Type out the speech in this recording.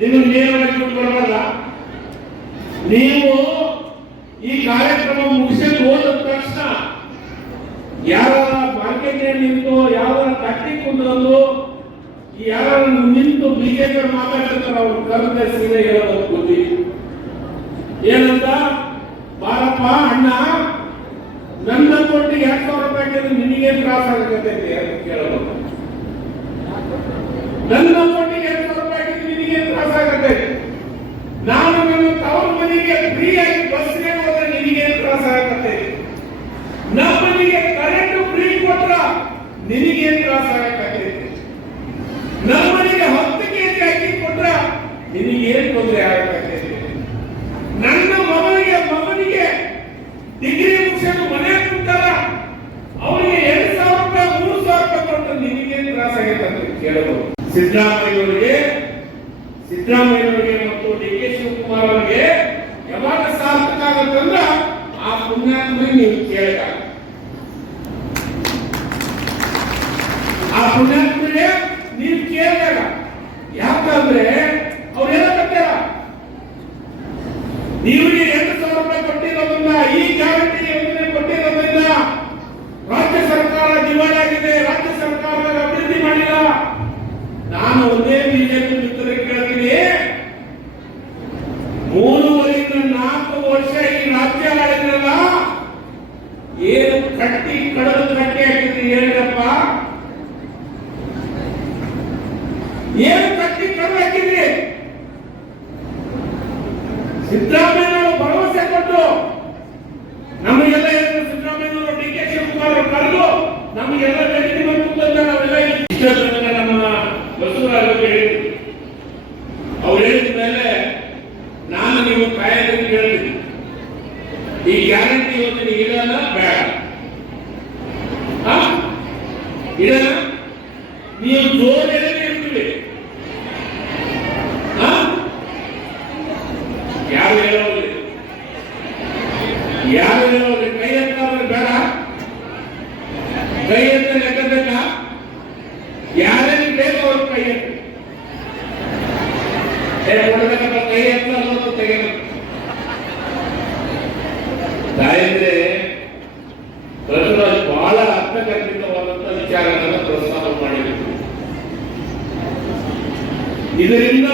ನಿಮಗೆ ನೇರವಾಗಿ ಕೊಡಬಾರಲ್ಲ. ನೀವು ಈ ಕಾರ್ಯಕ್ರಮ ಮುಗಿಸಿ ಹೋದ ತಕ್ಷಣ ಯಾರ ಮಾರ್ಕೆಟ್ ನಿಂತು ಯಾವ ಕಟ್ಟಿ ಕುಂದ್ರಲು ಯಾರ ನಿಂತು ಬಿಜೆಪಿ ಮಾತಾಡ್ತಾರೆ ಅವ್ರು ಕರೆದ ಸೀರೆ ಹೇಳೋದು ಬುದ್ಧಿ ಏನಂತ, ಬಾರಪ್ಪ ಅಣ್ಣ, ನನ್ನ ಕೊಟ್ಟಿಗೆ 2000 ರೂಪಾಯಿ ನಿನಗೆ ತ್ರಾಸ ಆಗುತ್ತೆ ಅಂತ ಕೇಳೋದು. ನನ್ನ ಕೊಟ್ಟಿಗೆ 2000 ರೂಪಾಯಿ ನಿನಗೆ ತ್ರಾಸ ಆಗುತ್ತೆ. ನಾನು ನನ್ನ ತವರ ಮನೆಗೆ ಫ್ರೀ ಆಗಿ ಬಸ್ಗೆ ಹೋದ್ರೆ ನಿನಗೆ ತ್ರಾಸ ಆಗುತ್ತೆ. ನಮ್ಮ ಮನೆಗೆ ಕರೆಂಟ್ ಫ್ರೀ ಕೊಟ್ರ ನಿನಗೆ ತ್ರಾಸ ಆಗುತ್ತೆ. ನಮ್ಮ ಮನೆಗೆ 10 ಕೆಜಿ ಅಕ್ಕಿ ಕೊಟ್ರ ನಿನಗೆ ಏನು ತೊಂದರೆ ಆಗುತ್ತೆ. ನನ್ನ ಮಗನಿಗೆ ಡಿಗ್ರಿ ಮುಗಿಸಲು ಮನೆ ಕೂತಾರ ಅವರಿಗೆ 2000 ರೂಪಾಯಿ 3000 ರೂಪಾಯಿ ಕೊಟ್ಟರೆ ನಿನಗೆ ತ್ರಾಸ ಆಗುತ್ತೆ ಅಂತ ಕೇಳಬಹುದು. ಸಿದ್ದರಾಮಯ್ಯನವರಿಗೆ ಮತ್ತು ಡಿ ಕೆ ಶಿವಕುಮಾರ್ ಅವರಿಗೆ ಯಾವಾಗ ಸಾರ್ಥಕ ಆಗುತ್ತಂದ್ರ ಆ ಪುಣ್ಯಾತ್ಮರಿಗೆ ನೀವು ಕೇಳಿದಾಗ, ಆ ಪುಣ್ಯಾತ್ಮರಿಗೆ ನೀವು ಕೇಳಿದಾಗ, ಯಾಕಂದ್ರೆ ಅವ್ರೆಲ್ಲ ಕಟ್ಟಾರ. ನೀವಿಗೆ 2000 ರೂಪಾಯಿ ಕೊಟ್ಟಿರೋದ್ರಿಂದ, ಈ ಗ್ಯಾರಂಟಿ ಯೋಜನೆ ಕೊಟ್ಟಿರೋದ್ರಿಂದ ರಾಜ್ಯ ಸರ್ಕಾರ ದಿವಾಳಿ ಆಗಿದೆ. ರಾಜ್ಯ ಸರ್ಕಾರದಾಗ ಅಭಿವೃದ್ಧಿ ಮಾಡಿಲ್ಲ. ನಾನು ಒಂದೇ ಬಿಜೆಪಿ ಮಿತ್ರರಿಗೆ ಕೇಳ್ತೀನಿ, 3 ರಿಂದ 4 ವರ್ಷ ಈ ರಾಜ್ಯ ಆಳಿದ್ರಲ್ಲ, ಏನು ಕಟ್ಟಿ ಕಡದು ಕಟ್ಟಿ ಹಾಕಿದ್ರಿ ಹೇಳಪ್ಪ? ಏನು ಕಟ್ಟಿ ಕಡದು ಹಾಕಿದ್ರಿ? ಸಿದ್ದರಾಮಯ್ಯನವರು ಭರವಸೆ ಕೊಟ್ಟು ನಮಗೆಲ್ಲ ಸಿದ್ದರಾಮಯ್ಯನವರು ಡಿ ಕೆ ಶಿವಕುಮಾರ್ ಕರೆದು ನಮಗೆಲ್ಲ ಬೇಡಿಕೆ ಬಂದ ನಾವೆಲ್ಲ ಇಷ್ಟ ನಮ್ಮ ಬಸವರಾಜ ಹೇಳಿದ್ರು. ಅವ್ರು ಹೇಳಿದ ಮೇಲೆ ನಾನು ನೀವು ಕಾಯದಲ್ಲಿ ಕೇಳ್ತೀನಿ, ಈ ಗ್ಯಾರಂಟಿ ಯೋಜನೆ ಇಡೋಣ ಬೇಡ? ಇಡೋಣ? ನೀವು ಜೋರ್ ಇರ್ತೀವಿ. ಯಾರು ಹೇಳೋದ್ರಿ? ಕೈ ಎತ್ತಾದ್ರೆ ಬೇಡ, ಕೈ ಎತ್ತ ಲೆಕ್ಕಬೇಕ. ಯಾರಿಗೆ ಬೇಕು ಅವ್ರ ಕೈ ಎತ್ತ, ಕೈ ಎತ್ತ ಅನ್ನೋದು ತೆಗೆಯಬೇಕು. ತಾಯಂದ್ರೆ ಬಸವರಾಜ್ ಬಹಳ ಅರ್ಥಗರ್ಭಿತವಾದಂತ ವಿಚಾರಗಳನ್ನು ಪ್ರಸ್ತಾಪ ಮಾಡಿದರು. ಇದರಿಂದ